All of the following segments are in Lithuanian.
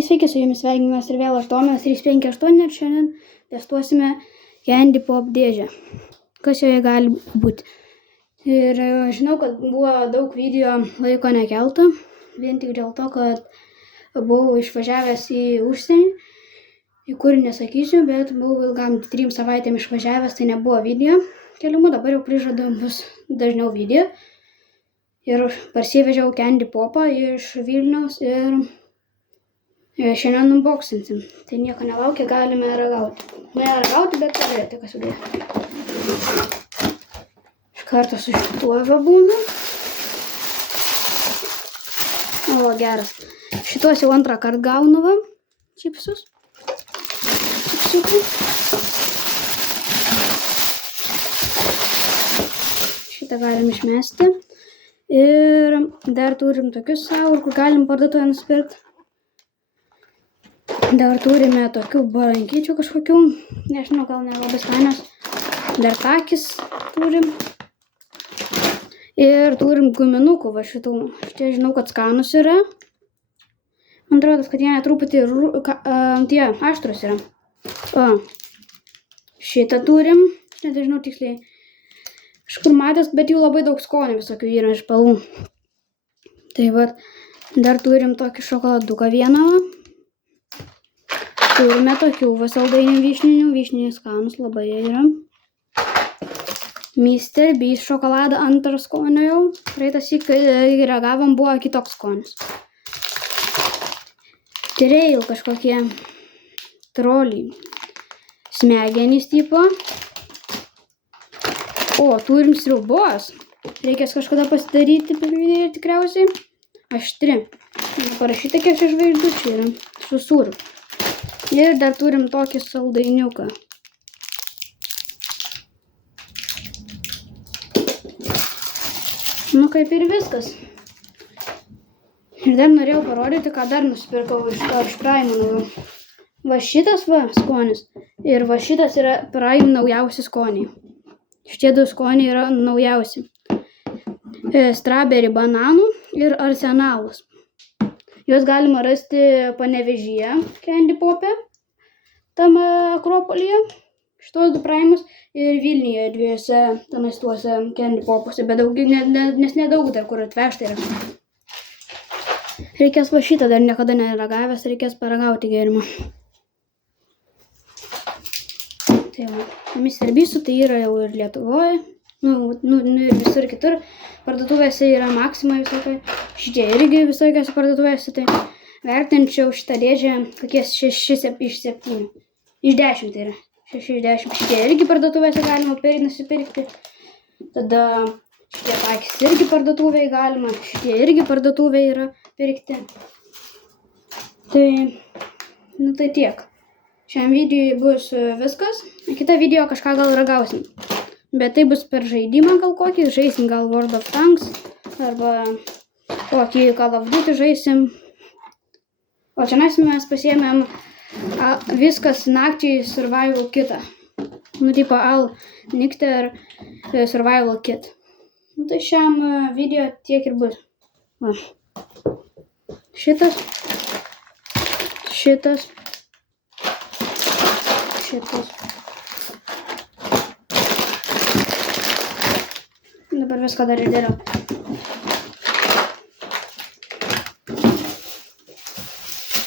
Sveiki, su jumis sveikinuos ir vėl aš Domas 358 ir šiandien testuosime Candy Pop dėžę. Kas joje gali būti. Ir žinau, kad buvo daug video laiko nekelta, vien tik dėl to, kad buvau išvažiavęs į užsienį, į kur nesakysiu, bet buvau ilgam 3 savaitėm išvažiavęs, tai nebuvo video keliamų, dabar jau prižadu bus dažniau video. Ir parsivežiau Candy Popą iš Vilniaus ir šiandien unboxinsim. Tai nieko nelaukia, galime ragauti. Neragauti, bet pažiūrėti, kas sudėjo. Iš karto su šituo būna. O, geras. Šituos jau antrą kartą gaunu va. Čipsus. Čipsiukai. Šitą galim išmesti. Ir dar turim tokius savo, kur galim parduotuvę nusipirkti. Dar turime tokių barankyčių kažkokių, nežinau, gal nelabai skanios. Dar takis turim. Ir turim guminukų va šitų. Šitie žinau, kad skanus yra. Man atrodo, kad jie netruputį tie aštrus yra. O, šitą turim. Aš nežinau tiksliai. Kažkur matęs, bet jų labai daug skonių visokių yra iš spalvų. Tai va, dar turim tokį šokoladuką vieną. Turime tokių saldainių vyšninių skanus labai yra. Mr. Beast šokoladą antrą skonio jau. Praeitasį, kai reagavom, buvo kitoks skonis. Trail kažkokie troliai. Smegenys tipo. O, turim sriubos. Reikės kažkada pasidaryti tikriausiai. Aštri. Parašyta, kiek čia žvaigždučių yra. Su sūriu. Ir dar turim tokį saldainiuką. Nu, kaip ir viskas. Ir dar norėjau parodyti, ką dar nusipirkau iš Prime. Va šitas va skonis. Ir va šitas yra Prime naujausi skoniai. Šitie du skoniai yra naujausi. Strawberry bananų ir arsenalas. Juos galima rasti Panevėžyje, Candy Pop'e, tam Akropolyje, šitos du Prime'us, ir Vilniuje dviejose tenais tuose Candy Pop'uose, bet daug, nes nedaug dar kur atvežta yra. Reikės va šitą dar niekada neragavęs, reikės paragauti gėrimą. Tai va, Mr. Beast'ų tai yra jau ir Lietuvoje. Ir visur kitur. Parduotuvėse yra Maxima visokai. Šitie irgi visokiose parduotuvėse. Tai vertinčiau šitą dėžę kokie 6 iš 7. Iš 10 tai yra. 6 iš 10. Šitie irgi parduotuvėse galima nusipirkti. Tada šitie takis irgi parduotuvėje galima. Šitie irgi parduotuvėje yra pirkti. Tai tiek. Šiam videoi bus viskas. Kitą video kažką gal ragausim. Bet tai bus per žaidimą gal kokį, žaisim gal World of Tanks, arba kokį Call of Duty žaisim. O čia mes pasiėmėm viskas nakčiai survival kitą. Nu, tipo All Nicter survival kit. Nu, tai šiam video tiek ir bus. Va. Šitas. Dabar viską dar įdėliau.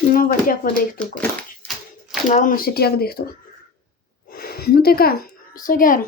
Nu, va tiek va daiktukų. Gaunasi tiek daiktų. Nu tai ką, viso gero.